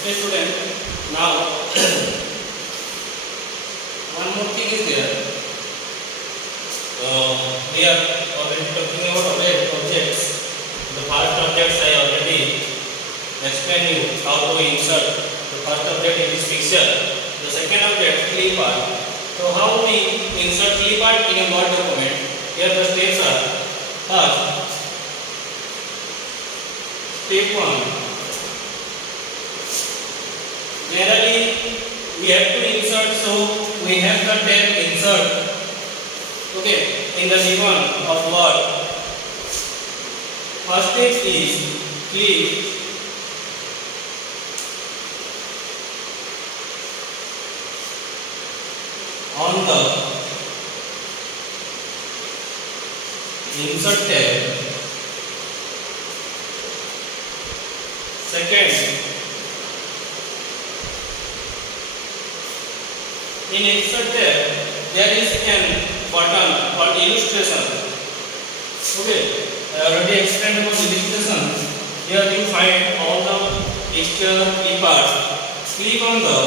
Okay, student. Now, one more thing is there. We are already talking about objects. The first objects I already explained you how to insert the first object in this picture. The second object, clip art. So, how we insert clip art in a Word document? Here the steps are: first, step 1. Generally, we have to insert, so we have the tab insert. Okay, in the ribbon of Word. First step is click on the insert tab. Second, in insert tab, there is an button called illustration. Okay, I already explained about illustration. Here you find all the picture clip art. Click on the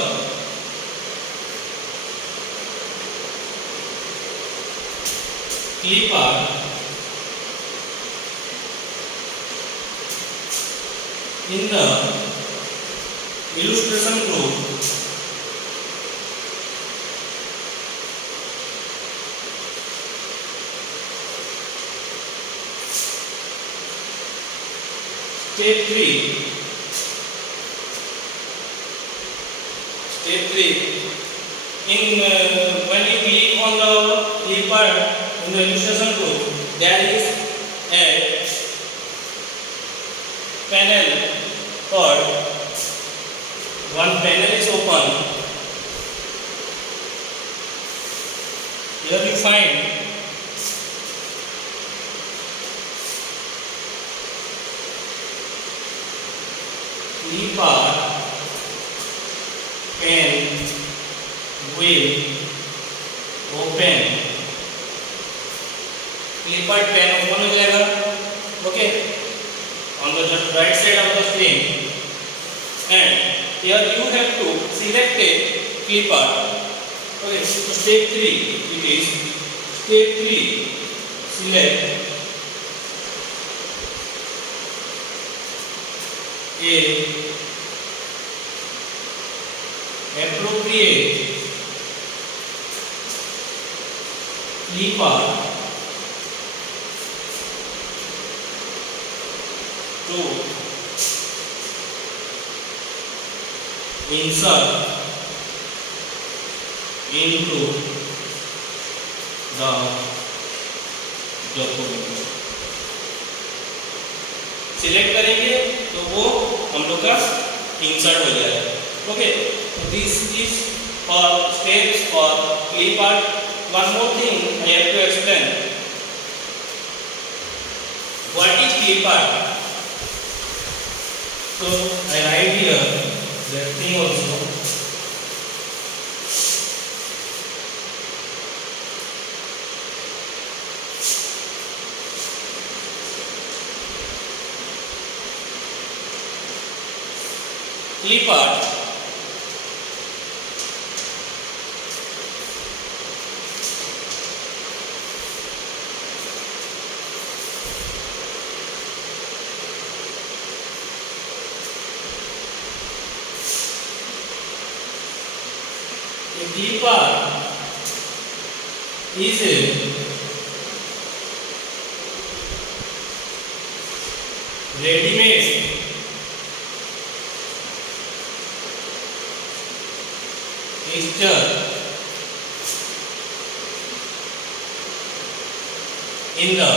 clip art. In the illustration group, step 3. When you click on the clip art in the illustration group, there is a panel called, one panel is open. Here you find clip art pen will open. clip art pen open हो जाएगा. Okay, on the just right side of the screen, and here you have to select a clip art. Okay, so step 3, it is step 3, select a appropriate clip art to insert into the document. Select करेंगे तो वो हम लोग का insert हो जाएगा. Okay, this is for steps for clip art. One more thing I have to explain. What is clip art? So I write here that thing also. Clip art clip art is a ready-made picture in the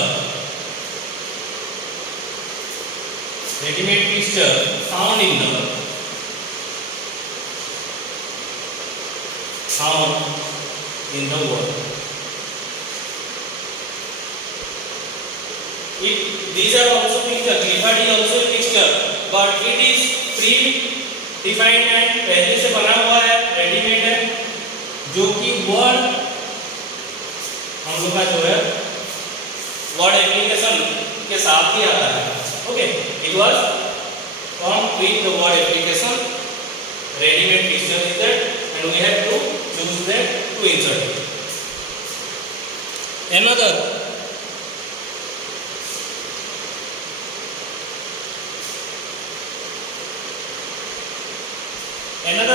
ready-made picture found in the world. These are also picture. Clip art is also a picture, but it is pre-defined and पहले से बना हुआ है, readymade है, जो कि word हम लोग का जो है वर्ड एप्लीकेशन के साथ ही आता है. Okay, it was come with the word application another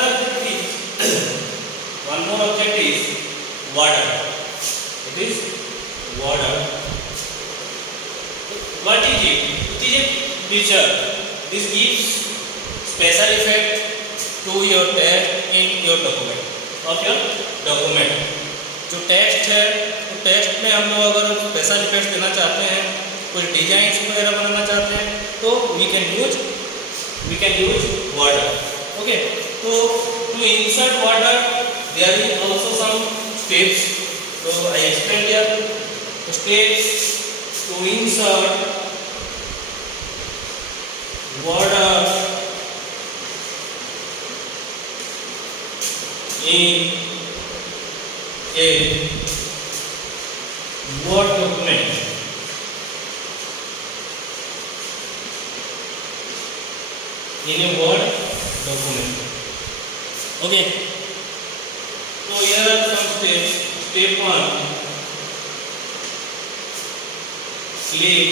object is one more object is water. It is water. What is it? It is a feature. This gives special effect to your text in your document of your document. जो text है तो text में हम लोग अगर special effect देना चाहते हैं, कुछ डिजाइंस वगैरह बनाना चाहते हैं, तो we can use water. Okay, तो to insert water there is also some steps. तो I explain here steps to insert water in a Word document. In a Word document. Okay. So here are some steps. Step 1. Click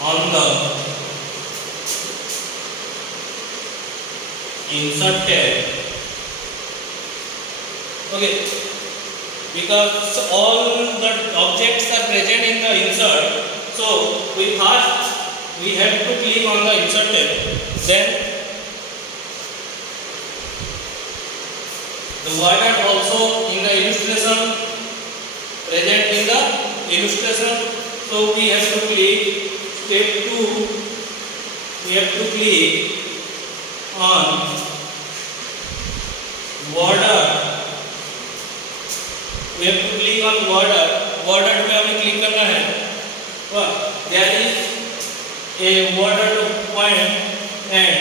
on the insert tab. Okay, because all the objects are present in the insert, so we have to click on the insert tab. Then the water also in the illustration present in the illustration, so we have to click. Step 2, we have to click on water. We have to click on water. Water पे हमें click करना है. There is a water point and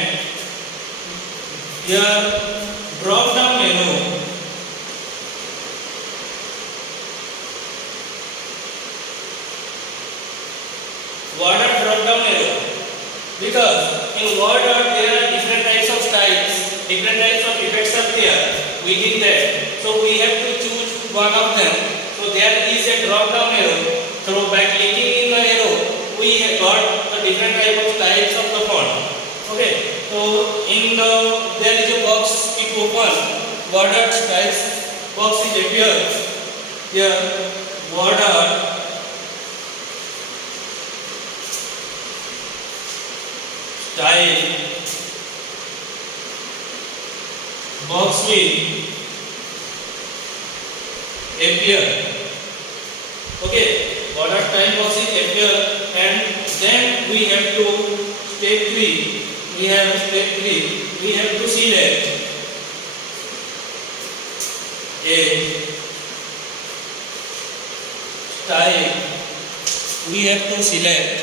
here drop down menu. Water drop down arrow, because in water there are different types of styles, different types of effects are there within that, so we have to choose one of them. So there is a drop down arrow, so by clicking in the arrow we have got the different type of styles of the font. Okay, so in the there is a box, it open, water styles box is appear here. Water style box will appear. Okay, water style box is appear, and then we have to step 3. We have to select a style. We have to select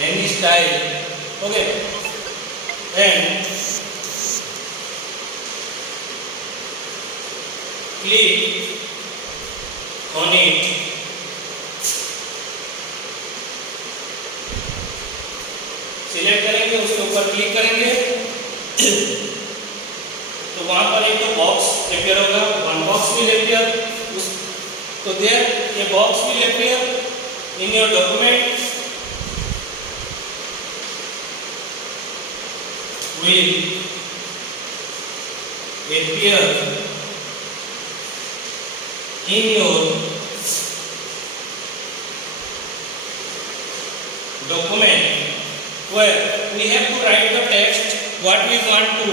any style, okay, and click on it. Select करेंगे, उसके ऊपर click करेंगे तो वहां पर एक तो box appear होगा, one box will appear. So there a box will appear in your document will appear in your document, where we have to write the text what we want to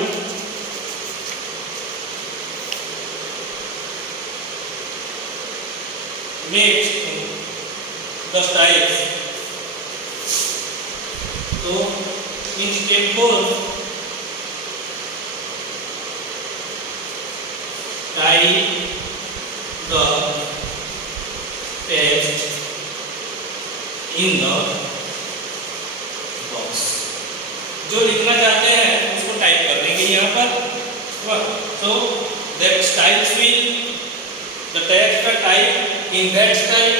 make the styles. So in step 4, type the text in the box. जो लिखना चाहते हैं उसको type कर देंगे यहाँ पर. So that styles will the text का type in that style.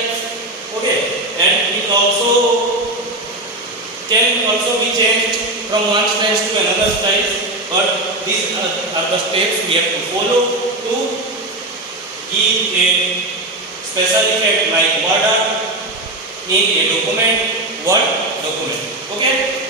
Okay, and it also can also be changed from one style to another style, but these are the steps we have to follow to give a special effect like border in a document, Word document. Okay.